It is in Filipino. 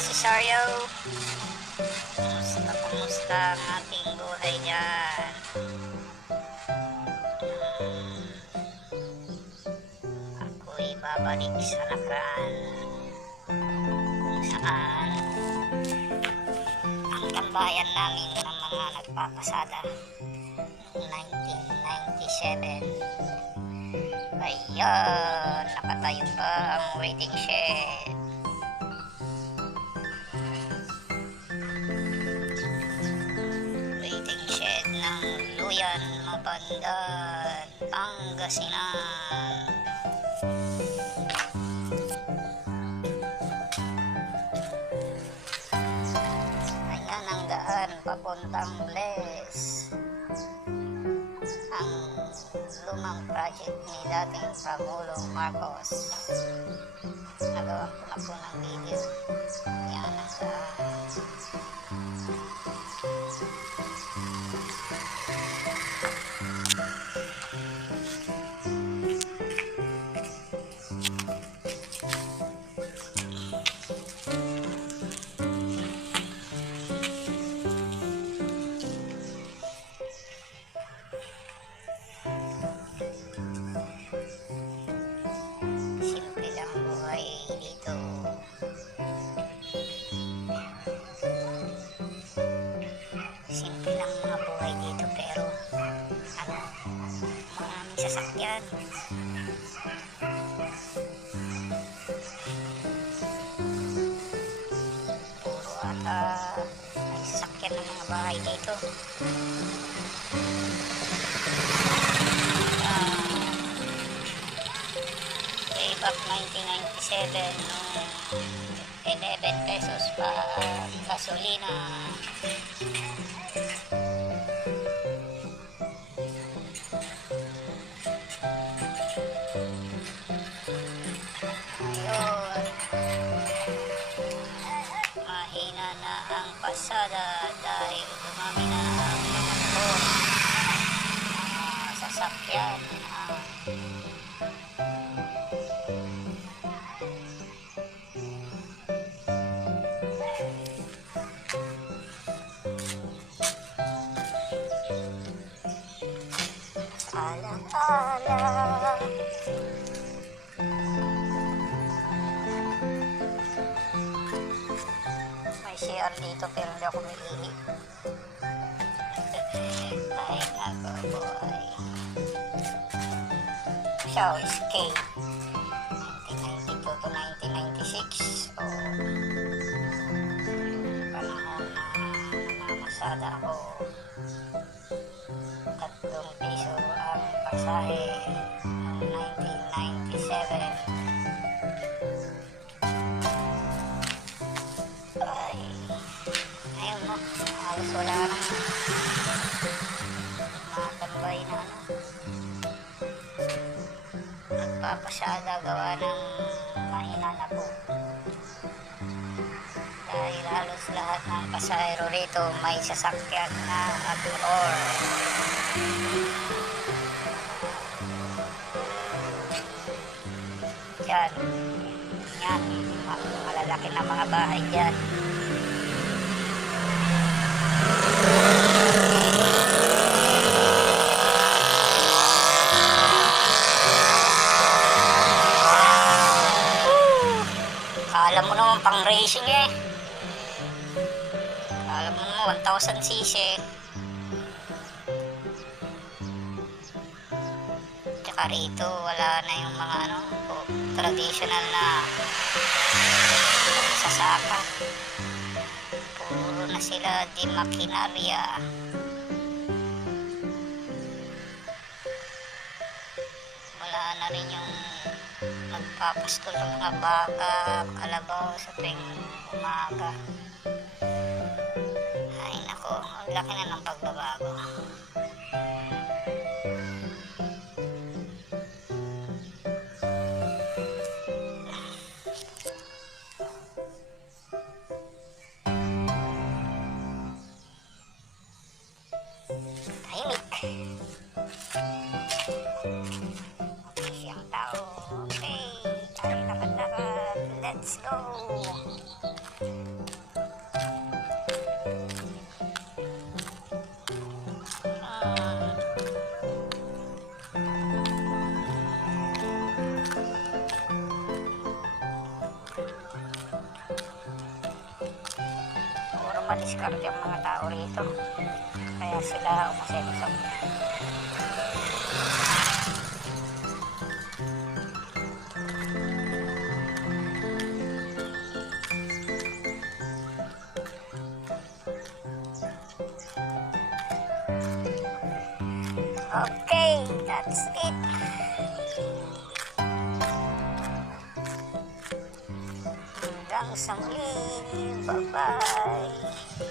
Cesario. Kumusta ang ating buhay dyan? Ako'y babalik sa nakaraan kung saan ang tambayan namin ng mga nagpapasada noong 1997. Ayan, nakatayo pa ang waiting shed. Waiting shed ng Luyan, Mabandan, Pangasinan. Ayan ang daan papuntang Bless. Ang lumang project ni dating Pangulong Marcos. Nagawa ko na po ng video. Yan ang simple lang buhay dito. Simple lang mga buhay dito, pero maraming sasakyan. Puro ata may sasakyan ng mga bahay dito. Way back 1997, nung 11 pesos pa gasolina. Ngayon, mahina na ang pasada dahil dumami na ang mga motor, mga sasakyan. Alang-alang, may CR dito pero hindi ako may-ihi. Ay nako boy. Siya escape 1992 to 1996. O panahon na namamasada ako, 3 piso ang pasahe noong 1997. Ay, ayun mo, halos wala nang matambay na nagpapasada gawa ng mahina na po. Dahil halos lahat ng pasahero rito may sasakyan na at motor. Yan, yan, malalaki na mga bahay dyan. Kala mo naman pang racing eh. Kala mo naman 1000cc. Tsaka rito wala na yung mga traditional na sasaka. Puro na sila di makinarya. Wala na rin yung nagpapastol ng mga baka, kalabaw sa tuwing umaga. Ay nako, ang laki na ng pagbabago. Tahimik. Siyang tao. Okay, tayo lakad-lakad. Let's go. diskarte ang mga tao rito. Kaya sila umasenso. Okay, that's it. Hanggang sa muli. Bye-bye.